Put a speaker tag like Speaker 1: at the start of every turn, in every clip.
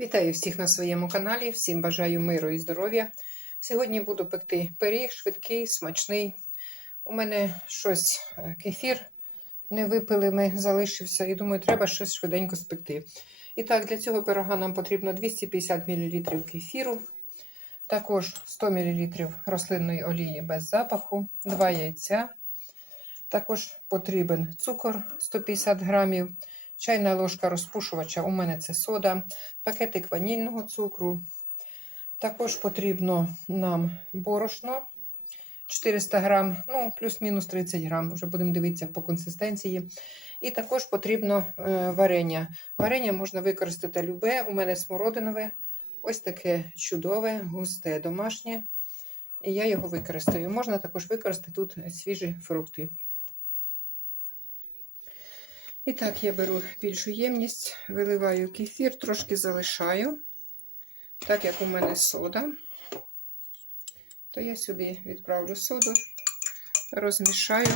Speaker 1: Вітаю всіх на своєму каналі, всім бажаю миру і здоров'я. Сьогодні буду пекти пиріг, швидкий, смачний. У мене щось е, кефір не випили, залишився, і думаю, треба щось швиденько спекти. І так, для цього пирога нам потрібно 250 мл кефіру, також 100 мл рослинної олії без запаху, 2 яйця. Також потрібен цукор 150 грамів, чайна ложка розпушувача, у мене це сода, пакетик ванільного цукру. Також потрібно нам борошно 400 грам, ну, плюс-мінус 30 грам, вже будемо дивитися по консистенції. І також потрібно е, варення. Варення можна використати любе, у мене смородинове, ось таке чудове, густе, домашнє. І я його використаю. Можна також використати тут свіжі фрукти. І так, я беру більшу ємність, виливаю кефір, трошки залишаю. Так як у мене сода, то я сюди відправлю соду, розмішаю,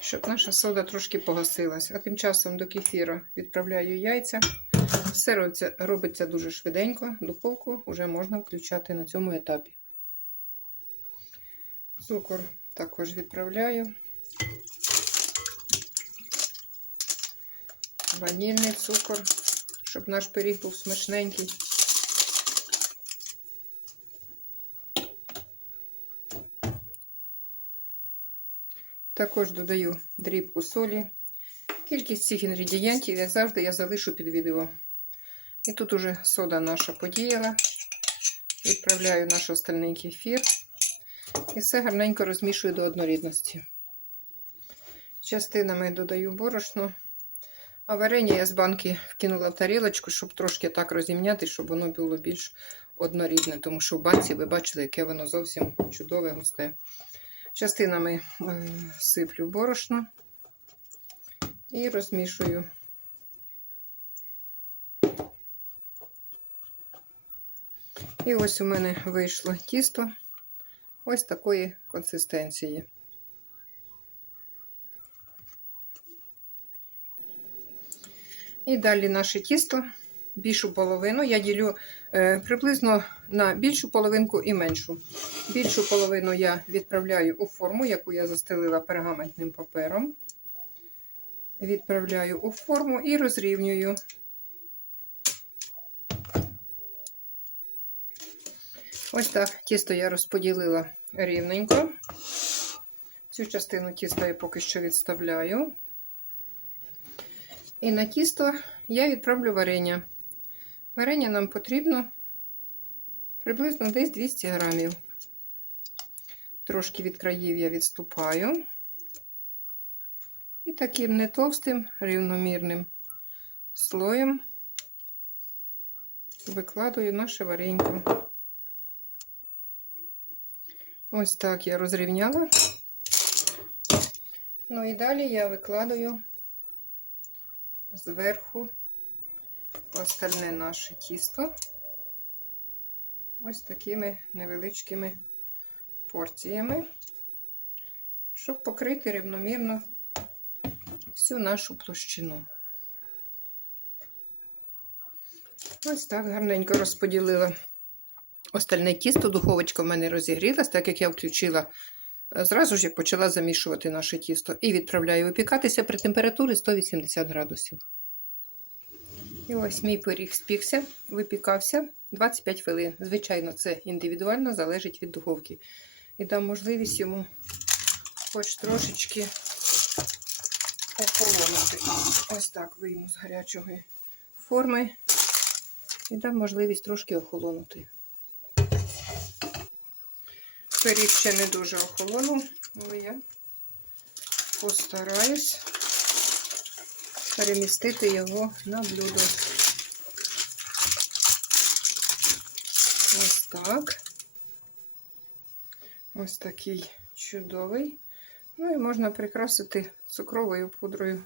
Speaker 1: щоб наша сода трошки погасилась. А тим часом до кефіру відправляю яйця. Все робиться, робиться дуже швиденько, духовку вже можна включати на цьому етапі. Цукор також відправляю. Ванільний цукор, щоб наш пиріг був смачненький. Також додаю дрібку солі. Кількість цих інгредієнтів, як завжди, я залишу під відео. І тут уже сода наша подіяла. Відправляю наш остальний кефір. І все гарненько розмішую до однорідності. Частинами додаю борошно. А варення я з банки вкинула в тарілочку, щоб трошки так розімняти, щоб воно було більш однорідне. Тому що в банці ви бачили, яке воно зовсім чудове, густе. Частинами е, сиплю борошно і розмішую. І ось у мене вийшло тісто ось такої консистенції. І далі наше тісто, більшу половину я ділю е, приблизно на більшу половинку і меншу. Більшу половину я відправляю у форму, яку я застелила пергаментним папером. Відправляю у форму і розрівнюю. Ось так тісто я розподілила рівненько. Цю частину тіста я поки що відставляю. І на тісто я відправлю варення. Варення нам потрібно приблизно десь 200 грамів. Трошки від країв я відступаю. І таким не товстим, рівномірним слоєм викладаю наше варенько. Ось так я розрівняла. Ну і далі я викладаю зверху остальне наше тісто ось такими невеличкими порціями, щоб покрити рівномірно всю нашу площину. Ось так гарненько розподілила остальне тісто. Духовочка в мене розігрілась, так як я включила, зразу ж я почала замішувати наше тісто і відправляю випікатися при температурі 180 градусів. І ось мій пиріг спікся, випікався 25 хвилин. Звичайно, це індивідуально залежить від духовки. І дам можливість йому хоч трошечки охолонути. Ось так вийму з гарячої форми і дам можливість трошки охолонути. Пиріг ще не дуже охолонув, але я постараюсь перемістити його на блюдо. Ось так. Ось такий чудовий. Ну і можна прикрасити цукровою пудрою.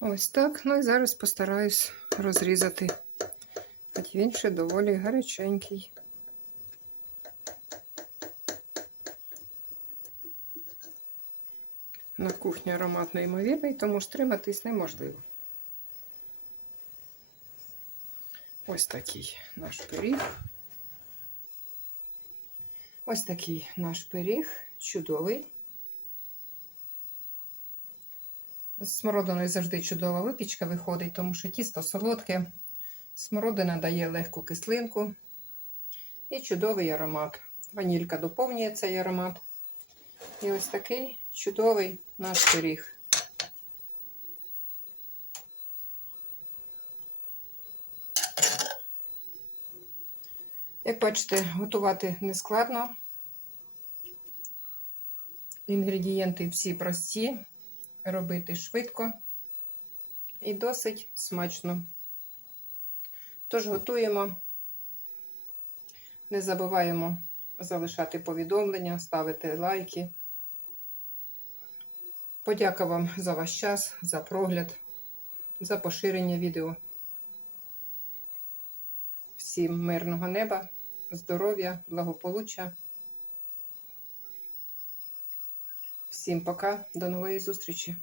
Speaker 1: Ось так. Ну і зараз постараюсь розрізати. Хоч він ще доволі гаряченький. На кухні аромат неймовірний, тому стриматись неможливо. Ось такий наш пиріг. Ось такий наш пиріг, чудовий. З смородиною завжди чудова випічка виходить, тому що тісто солодке, смородина дає легку кислинку і чудовий аромат. Ванілька доповнює цей аромат. І ось такий чудовий наш пиріг. Як бачите, готувати нескладно. Інгредієнти всі прості, робити швидко і досить смачно. Тож готуємо, не забуваємо залишати повідомлення, ставити лайки. Подяка вам за ваш час, за прогляд, за поширення відео. Всім мирного неба, здоров'я, благополуччя. Всім пока, до нової зустрічі!